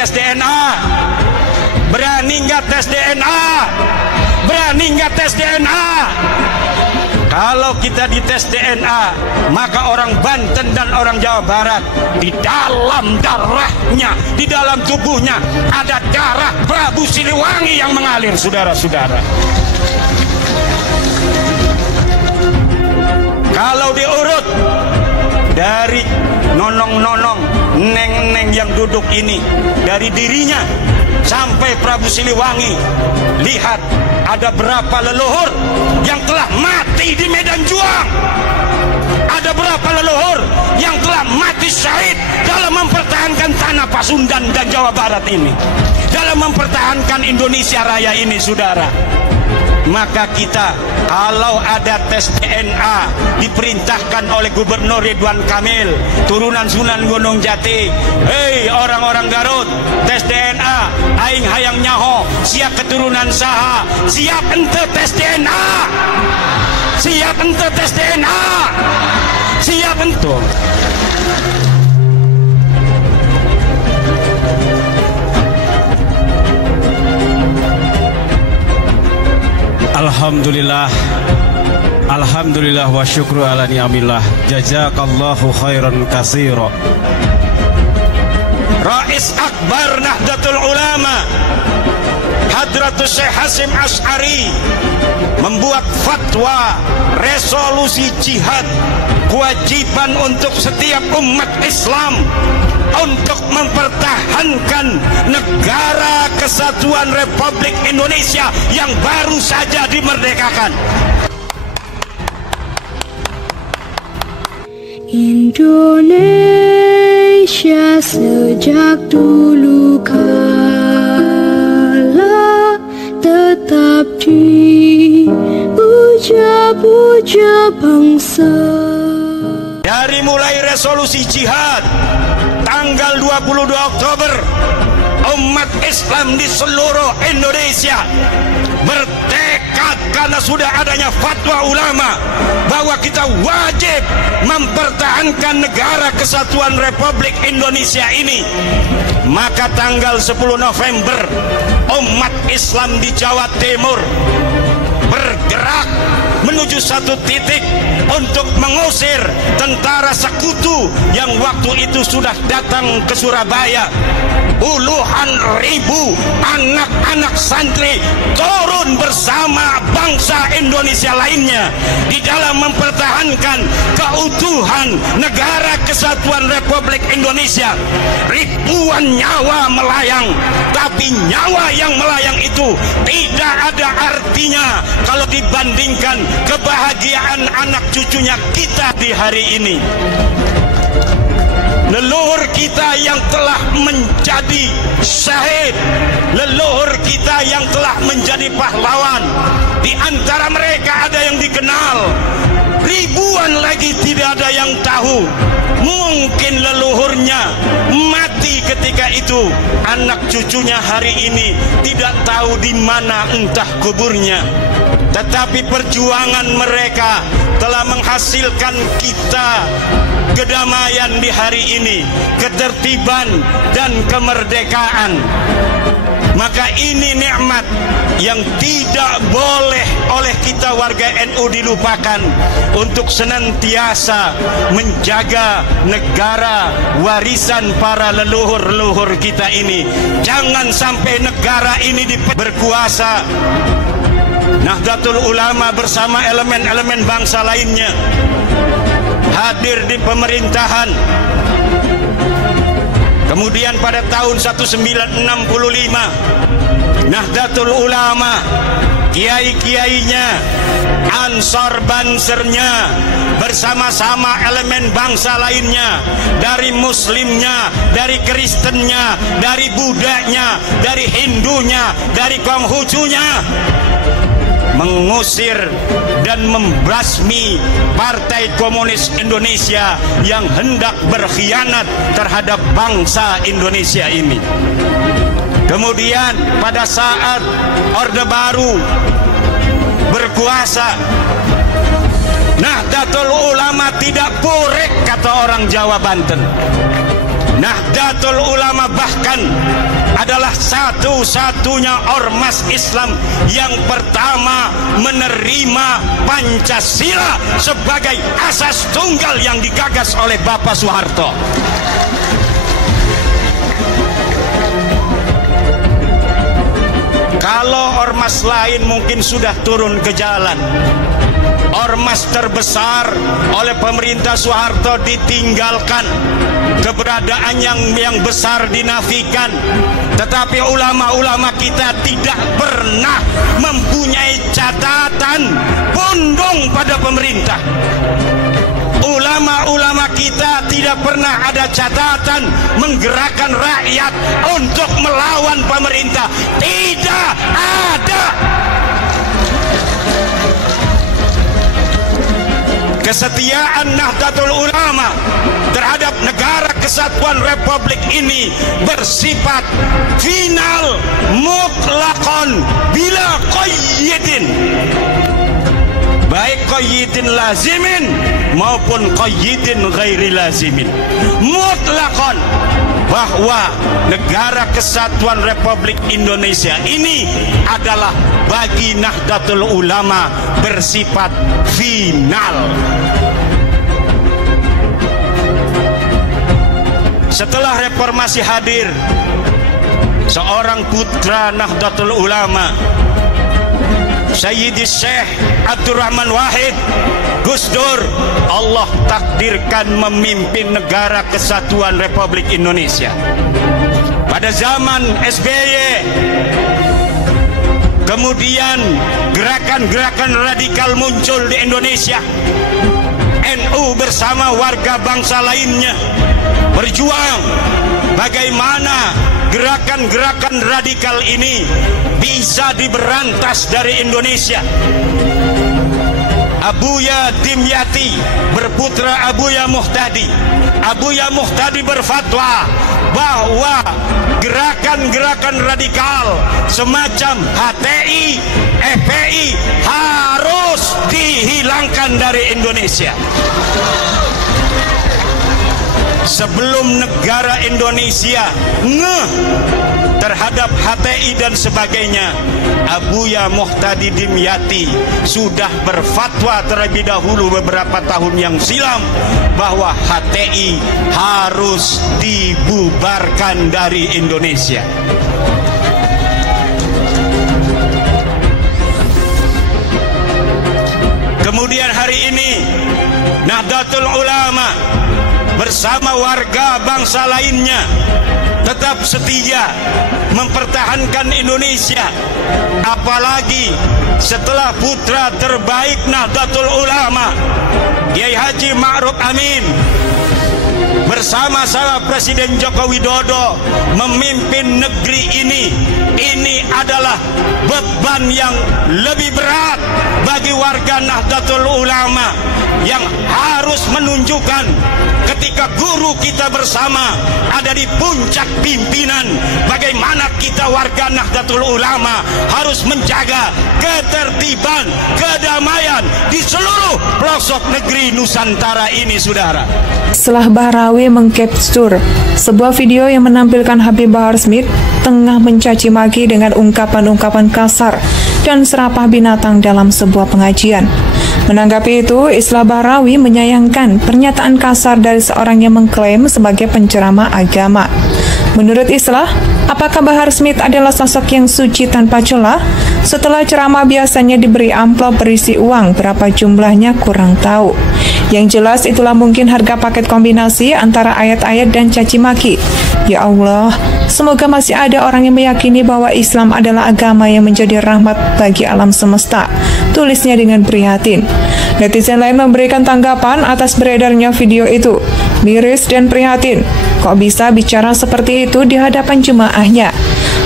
tes DNA? Berani nggak tes DNA? Berani nggak tes DNA? Kalau kita dites DNA, maka orang Banten dan orang Jawa Barat, di dalam darahnya, di dalam tubuhnya ada darah Prabu Siliwangi yang mengalir, saudara-saudara. Kalau diurut dari nonong-nonong, neng-neng yang duduk ini, dari dirinya sampai Prabu Siliwangi, lihat ada berapa leluhur yang telah mati di medan juang. Ada berapa leluhur yang telah mati syahid dalam mempertahankan tanah Pasundan dan Jawa Barat ini, dalam mempertahankan Indonesia Raya ini, saudara. Maka kita, kalau ada tes DNA diperintahkan oleh Gubernur Ridwan Kamil, turunan Sunan Gunung Jati, hei orang-orang Garut, tes DNA, aing hayang nyaho, siap keturunan saha, siap ente tes DNA, siap ente tes DNA, siap ente. Alhamdulillah, alhamdulillah wa syukru ala ni'amillah. Jazakallahu khairan katsira. Rais Akbar Nahdlatul Ulama Hadratus Syekh Hasyim Asy'ari membuat fatwa resolusi jihad, kewajiban untuk setiap umat Islam untuk mempertahankan negara kesatuan Republik Indonesia yang baru saja dimerdekakan. Indonesia sejak dulu kala tetap dipuja-puja bangsa. Dari mulai resolusi jihad tanggal 22 Oktober, umat Islam di seluruh Indonesia bertekad karena sudah adanya fatwa ulama bahwa kita wajib mempertahankan negara kesatuan Republik Indonesia ini. Maka tanggal 10 November umat Islam di Jawa Timur bergerak menuju satu titik untuk mengusir tentara sekutu yang waktu itu sudah datang ke Surabaya. Puluhan ribu anak-anak santri turun bersama bangsa Indonesia lainnya di dalam mempertahankan keutuhan negara kesatuan Republik Indonesia. Ribuan nyawa melayang, tapi nyawa yang melayang itu tidak ada artinya kalau dibandingkan kebahagiaan anak cucunya kita di hari ini. Leluhur kita yang telah menjadi syahid, leluhur kita yang telah menjadi pahlawan, di antara mereka ada yang dikenal, ribuan lagi tidak ada yang tahu. Mungkin leluhurnya mati ketika itu, anak cucunya hari ini tidak tahu di mana entah kuburnya. Tetapi perjuangan mereka telah menghasilkan kita kedamaian di hari ini, ketertiban dan kemerdekaan. Maka ini nikmat yang tidak boleh oleh kita warga NU dilupakan, untuk senantiasa menjaga negara warisan para leluhur-leluhur kita ini. Jangan sampai negara ini berkuasa. Nahdlatul Ulama bersama elemen-elemen bangsa lainnya hadir di pemerintahan. Kemudian pada tahun 1965 Nahdlatul Ulama, kiai-kiainya, ansor bansernya bersama-sama elemen bangsa lainnya, dari muslimnya, dari kristennya, dari budanya, dari hindunya, dari konghucunya, mengusir dan membasmi Partai Komunis Indonesia yang hendak berkhianat terhadap bangsa Indonesia ini. Kemudian pada saat Orde Baru berkuasa, Nahdlatul Ulama tidak purek, kata orang Jawa Banten. Nahdlatul Ulama bahkan adalah satu-satunya ormas Islam yang pertama menerima Pancasila sebagai asas tunggal yang digagas oleh Bapak Soeharto. Kalau ormas lain mungkin sudah turun ke jalan, ormas terbesar oleh pemerintah Soeharto ditinggalkan, keberadaan yang besar dinafikan, tetapi ulama-ulama kita tidak pernah mempunyai catatan pundung pada pemerintah. Ulama-ulama kita tidak pernah ada catatan menggerakkan rakyat untuk melawan pemerintah. Tidak ada. Kesetiaan Nahdlatul Ulama terhadap negara kesatuan Republik ini bersifat final, mutlakon, bila qayyidin, baik qayyidin lazimin maupun qayyidin ghairi lazimin, mutlakon, bahwa negara kesatuan Republik Indonesia ini adalah bagi Nahdlatul Ulama bersifat final. Setelah reformasi hadir seorang putra Nahdlatul Ulama, Sayyidi Syekh Abdurrahman Wahid, Gus Dur, Allah takdirkan memimpin negara kesatuan Republik Indonesia. Pada zaman SBY, kemudian gerakan-gerakan radikal muncul di Indonesia. NU bersama warga bangsa lainnya berjuang bagaimana gerakan-gerakan radikal ini bisa diberantas dari Indonesia. Abuya Dimyati berputra Abuya Muhtadi. Abuya Muhtadi berfatwa bahwa gerakan-gerakan radikal semacam HTI, FPI harus dihilangkan dari Indonesia. Sebelum negara Indonesia ngeh terhadap HTI dan sebagainya, Abuya Muhtadi Dimyati sudah berfatwa terlebih dahulu beberapa tahun yang silam bahwa HTI harus dibubarkan dari Indonesia. Kemudian hari ini Nahdlatul Ulama bersama warga bangsa lainnya tetap setia mempertahankan Indonesia, apalagi setelah putra terbaik Nahdlatul Ulama Kiai Haji Ma'ruf Amin bersama-sama Presiden Joko Widodo memimpin negeri ini. Ini adalah beban yang lebih berat bagi warga Nahdlatul Ulama yang harus menunjukkan ketika guru kita bersama ada di puncak pimpinan, bagaimana kita warga Nahdlatul Ulama harus menjaga ketertiban, kedamaian di seluruh pelosok negeri Nusantara ini, saudara. Setelah Bahrawi mengcapture sebuah video yang menampilkan Habib Bahar Smith tengah mencaci maki dengan ungkapan-ungkapan kasar dan serapah binatang dalam sebuah pengajian. Menanggapi itu, Islah Bahrawi menyayangkan pernyataan kasar dari seorang yang mengklaim sebagai penceramah agama. Menurut Islah, apakah Bahar Smith adalah sosok yang suci tanpa celah? Setelah ceramah biasanya diberi amplop berisi uang, berapa jumlahnya kurang tahu. Yang jelas itulah mungkin harga paket kombinasi antara ayat-ayat dan caci maki. Ya Allah, semoga masih ada orang yang meyakini bahwa Islam adalah agama yang menjadi rahmat bagi alam semesta, tulisnya dengan prihatin. Netizen lain memberikan tanggapan atas beredarnya video itu. Miris dan prihatin, kok bisa bicara seperti itu di hadapan jemaahnya?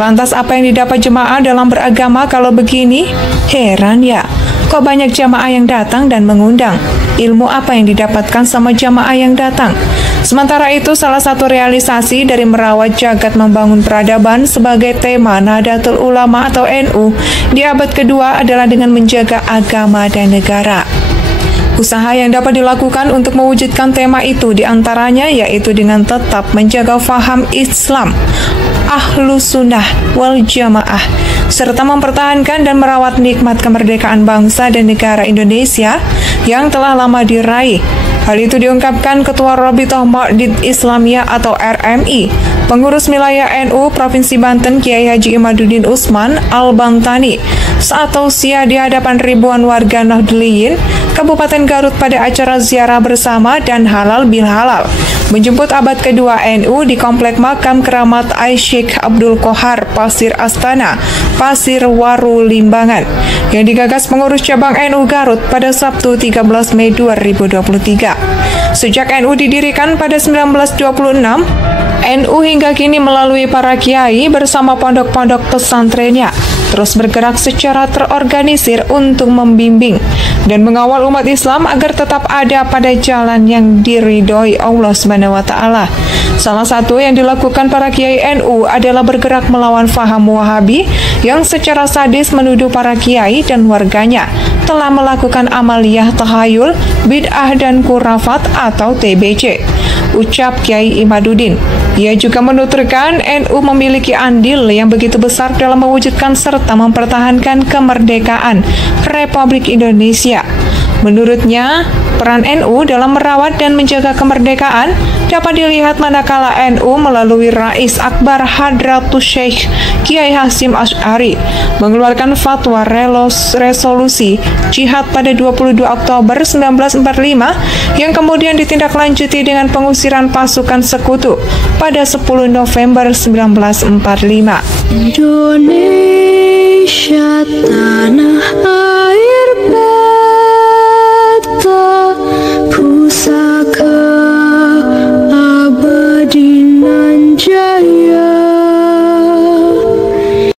Lantas apa yang didapat jemaah dalam beragama kalau begini? Heran ya, kok banyak jamaah yang datang dan mengundang? Ilmu apa yang didapatkan sama jamaah yang datang? Sementara itu, salah satu realisasi dari merawat jagat membangun peradaban sebagai tema Nahdlatul Ulama atau NU di abad kedua adalah dengan menjaga agama dan negara. Usaha yang dapat dilakukan untuk mewujudkan tema itu diantaranya yaitu dengan tetap menjaga faham Islam, Ahlus Sunnah wal Jamaah, serta mempertahankan dan merawat nikmat kemerdekaan bangsa dan negara Indonesia yang telah lama diraih. Hal itu diungkapkan Ketua Rabithah Ma'did Islamiyah atau RMI, Pengurus Wilayah NU Provinsi Banten Kiai Haji Imaduddin Utsman Al-Bantani saat tausiah di hadapan ribuan warga Nahdliyin, Kabupaten Garut pada acara ziarah bersama dan halal bil halal menjemput abad kedua NU di Komplek Makam Keramat Syekh Abdul Qohar Pasir Astana, Pasir Waru Limbangan yang digagas pengurus cabang NU Garut pada Sabtu 13 Mei 2023. Sejak NU didirikan pada 1926, NU hingga kini melalui para kiai bersama pondok-pondok pesantrennya terus bergerak secara terorganisir untuk membimbing dan mengawal umat Islam agar tetap ada pada jalan yang diridhoi Allah SWT. Salah satu yang dilakukan para kiai NU adalah bergerak melawan faham Wahabi yang secara sadis menuduh para kiai dan warganya telah melakukan amaliyah tahayul, bid'ah dan kurafat atau TBC. Ucap Kiai Imaduddin. Ia juga menuturkan NU memiliki andil yang begitu besar dalam mewujudkan serta mempertahankan kemerdekaan Republik Indonesia. Menurutnya, peran NU dalam merawat dan menjaga kemerdekaan dapat dilihat manakala NU melalui Rais Akbar Hadratus Syekh Kiai Hasyim Asy'ari mengeluarkan fatwa resolusi jihad pada 22 Oktober 1945 yang kemudian ditindaklanjuti dengan pengusiran pasukan sekutu pada 10 November 1945. Indonesia tanah